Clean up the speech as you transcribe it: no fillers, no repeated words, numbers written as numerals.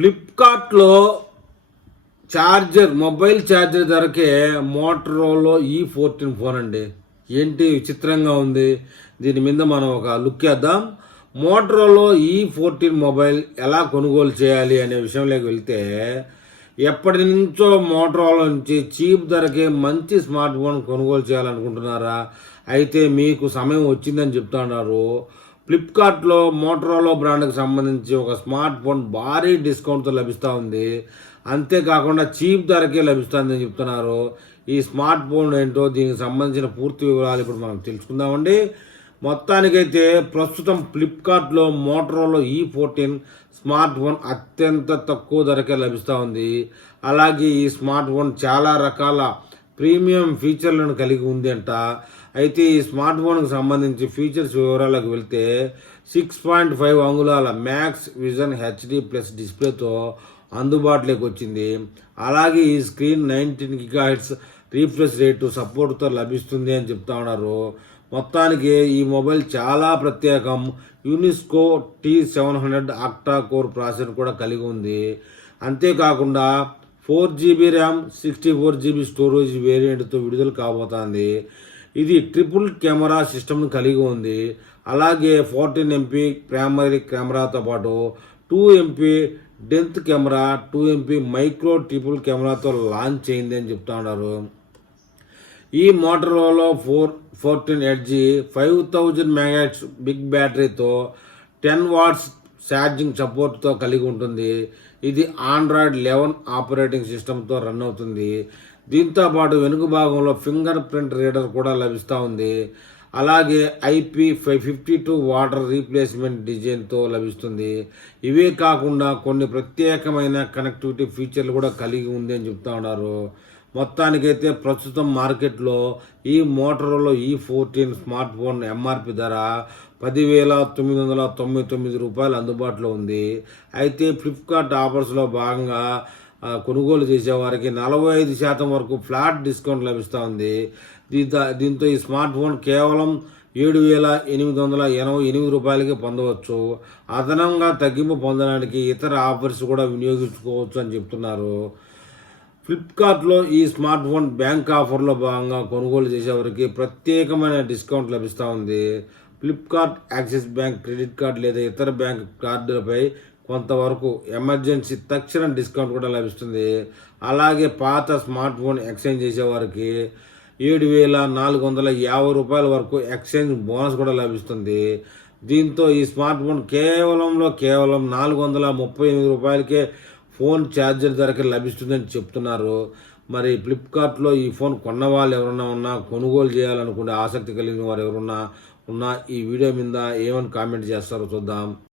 ఫ్లిప్కార్ట్లో mobile charger ధరకే Motorola E14 phone అండి. ఏంటి విచిత్రంగా ఉంది. దీని మీద మనం ఒక లుక్ వేద్దాం. మోటరోలా E14 మొబైల్ ఎలా కొనుగోలు చేయాలి అనే విషయంలోకి వెళ్తే, ఎప్పటి నుంచో మోటరోలా నుంచి చీప్ ధరకే మంచి స్మార్ట్ ఫోన్ కొనుగోలు చేయాలనుకుంటున్నారా? అయితే మీకు సమయం వచ్చిందని చెప్తున్నారు. ఫ్లిప్కార్ట్లో మోటరోలా బ్రాండ్కి సంబంధించి ఒక స్మార్ట్ ఫోన్ భారీ డిస్కౌంట్తో లభిస్తూ ఉంది. అంతేకాకుండా చీప్ ధరకే లభిస్తుందని చెప్తున్నారు. ఈ స్మార్ట్ ఫోన్ ఏంటో, దీనికి సంబంధించిన పూర్తి వివరాలు ఇప్పుడు మనం తెలుసుకుందామండి. మొత్తానికైతే ప్రస్తుతం ఫ్లిప్కార్ట్లో మోటరోలా E14 స్మార్ట్ ఫోన్ అత్యంత తక్కువ ధరకే లభిస్తూ ఉంది. అలాగే ఈ స్మార్ట్ ఫోన్ చాలా రకాల ప్రీమియం ఫీచర్లను కలిగి ఉంది అంట. అయితే ఈ స్మార్ట్ ఫోన్కి సంబంధించి ఫీచర్స్ వివరాలకు వెళ్తే 6.5 అంగుళాల మ్యాక్స్ విజన్ HD ప్లస్ డిస్ప్లేతో అందుబాటులోకి వచ్చింది. అలాగే ఈ స్క్రీన్ 19 GHz రీఫ్రెష్ రేటు సపోర్ట్తో లభిస్తుంది అని చెప్తా ఉన్నారు. మొత్తానికి ఈ మొబైల్ చాలా ప్రత్యేకం. UNESCO T700 octa core processor కూడా కలిగి ఉంది. అంతేకాకుండా 4GB ర్యామ్ 64GB స్టోరేజ్ వేరియంట్తో విడుదల కాబోతోంది. ఇది ట్రిపుల్ కెమెరా సిస్టమ్ను కలిగి ఉంది. అలాగే 14MP ప్రైమరీ కెమెరాతో పాటు 2MP depth camera, 2MP micro triple కెమెరాతో లాంచ్ అయింది అని చెప్తా ఉన్నారు. ఈ మోటరోలా 14 ఎడ్జీ 5000 mAh బిగ్ బ్యాటరీతో 10 వాట్స్ ఛార్జింగ్ సపోర్ట్తో కలిగి ఉంటుంది. ఇది Android 11 ఆపరేటింగ్ సిస్టమ్తో రన్ అవుతుంది. దీంతో పాటు వెనుక భాగంలో ఫింగర్ ప్రింట్ రీడర్ కూడా లభిస్తూ ఉంది. అలాగే IP52 వాటర్ రీప్లేస్మెంట్ డిజైన్తో లభిస్తుంది. ఇవే కాకుండా కొన్ని ప్రత్యేకమైన కనెక్టివిటీ ఫీచర్లు కూడా కలిగి ఉంది అని చెప్తా ఉన్నారు. మొత్తానికైతే ప్రస్తుతం మార్కెట్లో ఈ Motorola E14 smart phone MRP ధర 10,999 రూపాయలు అందుబాటులో ఉంది. అయితే ఫ్లిప్కార్ట్ ఆఫర్స్లో భాగంగా కొనుగోలు చేసేవారికి 45% వరకు ఫ్లాట్ డిస్కౌంట్ లభిస్తూ ఉంది. దీంతో ఈ స్మార్ట్ ఫోన్ కేవలం 7,888 రూపాయలకి పొందవచ్చు. అదనంగా తగ్గింపు పొందడానికి ఇతర ఆఫర్స్ కూడా వినియోగించుకోవచ్చు అని చెప్తున్నారు. ఫ్లిప్కార్ట్లో ఈ స్మార్ట్ ఫోన్ బ్యాంక్ ఆఫర్లో భాగంగా కొనుగోలు చేసేవారికి ప్రత్యేకమైన డిస్కౌంట్ లభిస్తూ ఉంది. Flipkart axis bank credit card లేదా ఇతర బ్యాంక్ కార్డులపై కొంతవరకు ఎమర్జెన్సీ తక్షణ డిస్కౌంట్ కూడా లభిస్తుంది. అలాగే పాత స్మార్ట్ ఫోన్ ఎక్స్చేంజ్ చేసేవారికి 7,450 రూపాయల వరకు ఎక్స్చేంజ్ బోనస్ కూడా లభిస్తుంది. దీంతో ఈ స్మార్ట్ ఫోన్ కేవలం 438 రూపాయలకే ఫోన్ ఛార్జర్ ధరకి లభిస్తుందని చెప్తున్నారు. మరి ఫ్లిప్కార్ట్లో ఈ ఫోన్ కొన్న వాళ్ళు ఎవరన్నా ఉన్నా, కొనుగోలు చేయాలనుకునే ఆసక్తి కలిగిన వారు ఎవరున్నా ఈ వీడియో మీద ఏమని కామెంట్ చేస్తారో చూద్దాం.